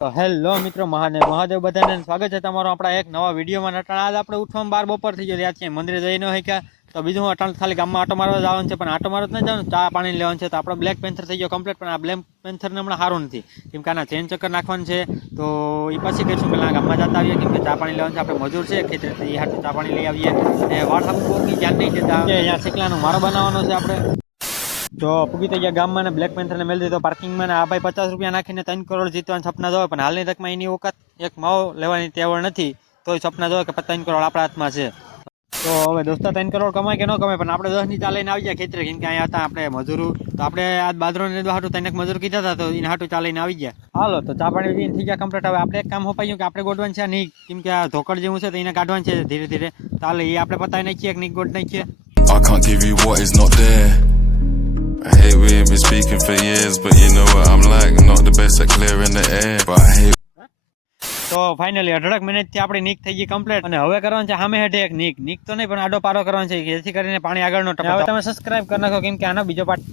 Hello મિત્રો, મહાદેવ મહાદેવ બધાને સ્વાગત છે તમારો આપણા એક નવા વિડીયોમાં. અટાણ આજ આપણે ઉઠવામાં બાર બપોર થઈ ગયો ત્યાં છીએ મંદિરે જઈ ન કે તો બીજું હું અટાણ ખાલી ગામમાં આટો મારવા જવાનું છે. પણ આટો મારવા જ ન જવાનું ચા પાણી લેવાનું છે. તો આપણો બ્લેક પેન્થર થઈ ગયો કમ્પ્લીટ પણ આ બ્લેક પેન્થરને હમણાં સારું નથી. કેમ કે આના ચેન ચક્કર નાખવાનું છે. તો એ પછી કહીશું પહેલાં ગામમાં જતા આવીએ. કેમ કે ચા પાણી લેવાનું છે. આપણે મજૂર છે. ખેતર એ હાથે ચા પાણી લઈ આવીએ. અને વાળ સાબુ ધ્યાન નહીં દેતા. કે અહીંયા શીકલાનો મારો બનાવવાનો છે આપણે. જો પૂગી ગયા ગામમાં ને બ્લેક પેન્થરને મેળ દીધો. પાર્કિંગમાં ને આ ભાઈ પચાસ રૂપિયા નાખીને ત્રણ કરોડ જીતવાના સપના જોવે. પણ હાલની તકમાં એની વખત એક માવો લેવાની તેવડ નથી. તોય સપના જોવે કે ત્રણ કરોડ આપણા હાથમાં છે. તો હવે દોસ્તો, ત્રણ કરોડ કમાય કે ન કમાય, પણ આપણે દસની ચાલીને આવી ગયા ખેતરે. કેમ કે અહીંયા હતા આપણે મજૂરો. તો આપણે આ બાદરો ને હાટું તને મજૂર કીધા હતા, તો એને હાટું ચાલીને આવી ગયા. હાલો, તો ચા પાણી થઈ ગયા કમ્પ્લીટ હવે આપણે એક કામ હોપાયું કે આપણે ગોઠવાનું છે નહીં કેમ કે આ ધોકડ જેવું છે તો એને કાઢવાનું છે ધીરે ધીરે. હાલે, એ આપણે પતાવી નાખીએ કે નહીં ગોઠ નાખીએ. I can't give you what is not there. I hate we ain't been speaking for years, but you know what I'm like. Not the best at clearing the air, but I hate. તો finally અઢળક મિનિટથી આપણી નીક થઈ ગઈ complete અને હવે કરવાનું છે સામે હેઠે એક નીક નીક તો નહીં પણ આડો પારો કરવાનો છે જેથી કરીને પાણી આગળ નો હવે તમે સબસ્ક્રાઇબ કરી નાખો કેમ કે આનો બીજો પાર્ટ